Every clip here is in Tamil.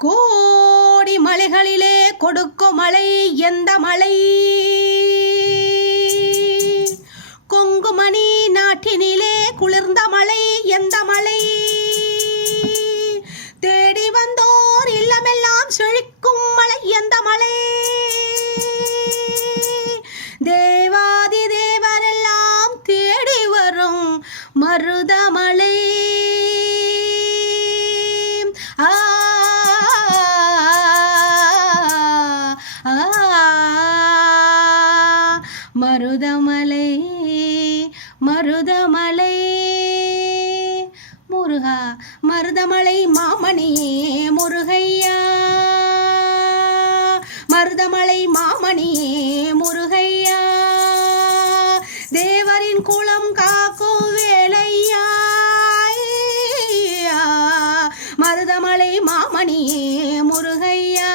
கோடி மலைகளிலே கொடுக்கும் மலை எந்த மலை? கொங்குமணி நாட்டினிலே குளிர்ந்த மலை எந்த மலை? தேடி வந்தோர் இல்லமெல்லாம் செழிக்கும் மலை எந்த மலை? தேவாதி தேவரெல்லாம் தேடி வரும் மருதமலை. மருதமலை மருதமலை முருகா மருதமலை மாமணியே முருகையா, மருதமலை மாமணியே முருகையா, தேவரின் குலம் காக்கும் வேளையா, மருதமலை மாமணியே முருகையா,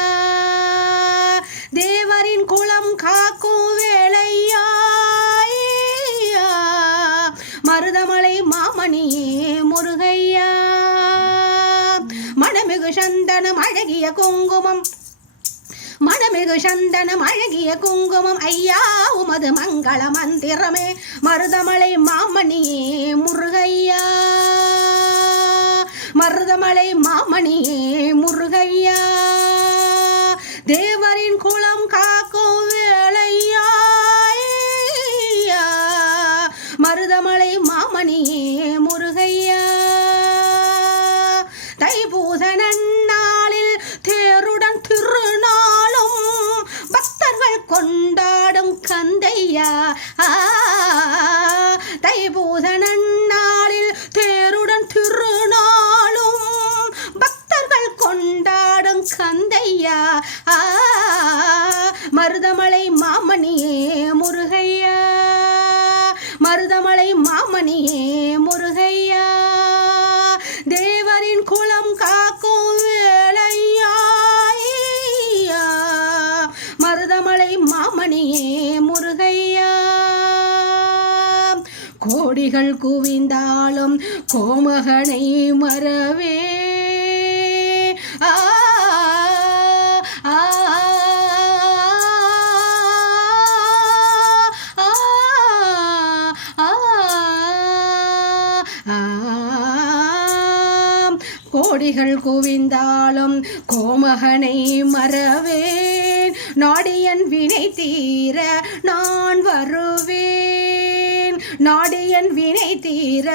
தேவரின் குலம் காக்கும் வேளையா, மருதமலை மாமணியே முருகையா. மணமிகு சந்தனம் அழகிய குங்குமம், மணமிகு சந்தனம் அழகிய குங்குமம் ஐயா உமது மங்கள மந்திரமே மருதமலை மாமணியே முருகையா, மருதமலை மாமணியே முருகையா, தேவரின் குலம் காக்கும் வேளையா, மருதமலை மாமணியே முருகையா. தைப்பூச நன்னாளில் தேருடன் திருநாளும் பக்தர்கள் கொண்டாடும் கந்தையா, தைப்பூச நன்னாளில் தேருடன் திருநாளும் பக்தர்கள் கொண்டாடும் கந்தையா, மருதமலை மாமணியே முருகையா, மருதமலை மாமணியே முருகையா, தேவரின் குலம் காக்கும் வேளையா, மருதமலை மாமணியே முருகையா. கோடிகள் குவிந்தாலும் கோமகனை மறவே கோடிகள் குவிந்தாலும் கோமகனை மறவேன், நாடியன் வினை தீர நான் வருவேன், நாடியன் வினை தீர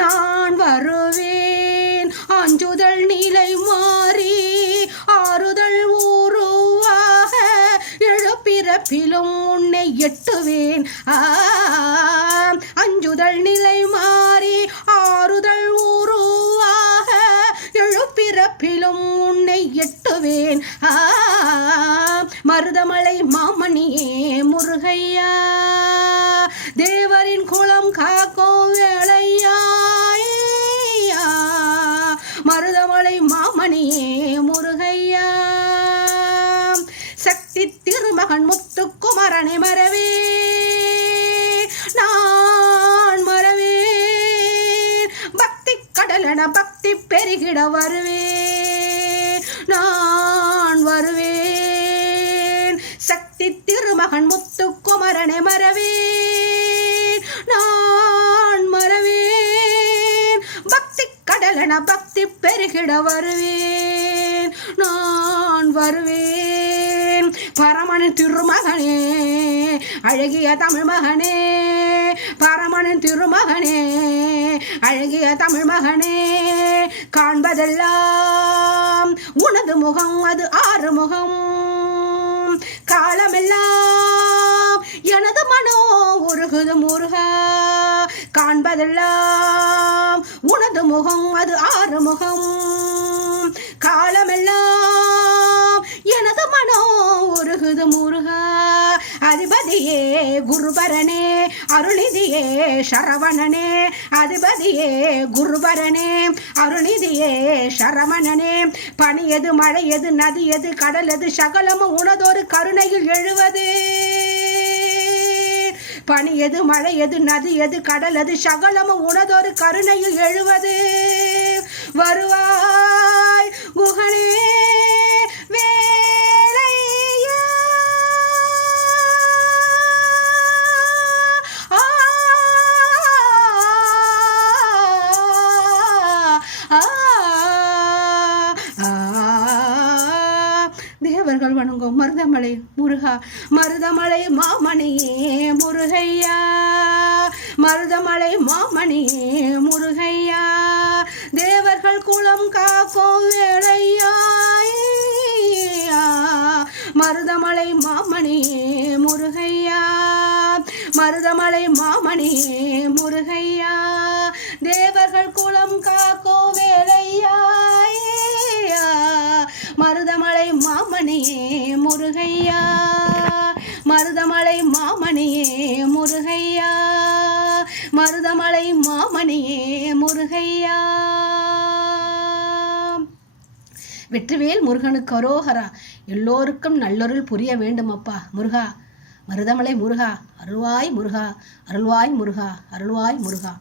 நான் வருவேன், அஞ்சுதல் நிலை மாறி ஆறுதல் ஊருவாக எழுப்பிறப்பிலும் உன்னை எட்டுவேன், அஞ்சுதல் நிலை மாறி ஆறுதல் ஊருவாக எழுப்பிறப்பிலும் உன்னை எட்டுவேன், மருதமலை மாமணியே முருகையா, தேவரின் குலம் காக்கும் வேளையா, மருதமலை மாமணியே முருகையா. சக்தி திருமகன் முத்துக்குமரனை மறவே நான் மறவேன், பக்தி கடலென பக்தி பெருகிட வருவேன் நான் வருவேன், சக்தி திருமகன் முத்துக்குமரனை மறவேன் நான் மறவேன், பக்தி கடலென பக்தி பெருகிட வருவேன் நான் வருவேன், பரமனின் திருமகனே அழகிய தமிழ் மகனே, பரமனின் திருமகனே அழகிய தமிழ் மகனே, காண்பதெல்லாம் உனது முகம் அது ஆறு முகம், காலமெல்லாம் எனது மனோ உருகுது முருகா, காண்பதெல்லாம் உனது முகம் அது ஆறு முகம், காலமெல்லாம் எனது மனோ உருகுது முருகா, அதிபதியே குருபரனே அருளிதியே சரவணனே, அதிபதியே குருபரனே அருளிதியே சரவணனே, பனியது மழையது நதியது கடலது சகலமும் உனதொரு கருணையில் எழுவது, பனியது மழையது நதியது கடலது சகலமும் உனதொரு கருணையில் எழுவது, வருவாய் குகனே தேவர்கள் வணங்கும் மருதமலை முருகா, மருதமலை மாமணியே முருகையா, மருதமலை மாமணியே முருகையா, தேவர்கள் குலம் காக்கும் வேளையா, மருதமலை மாமணியே முருகையா, மருதமலை மாமணியே முருகையா, தேவர்கள் குலம் காக்கும் வேளையா, மருதமலை மாமணியே முருகையா, மருதமலை மாமணியே முருகையா, மருதமலை மாமணியே முருகையா. வெற்றிவேல் முருகனுக்கு அரோகரா. எல்லோருக்கும் நல்லொருள் புரிய வேண்டும் அப்பா முருகா. மருதமலை முருகா, அருள்வாய் முருகா, அருள்வாய் முருகா, அருள்வாய் முருகா.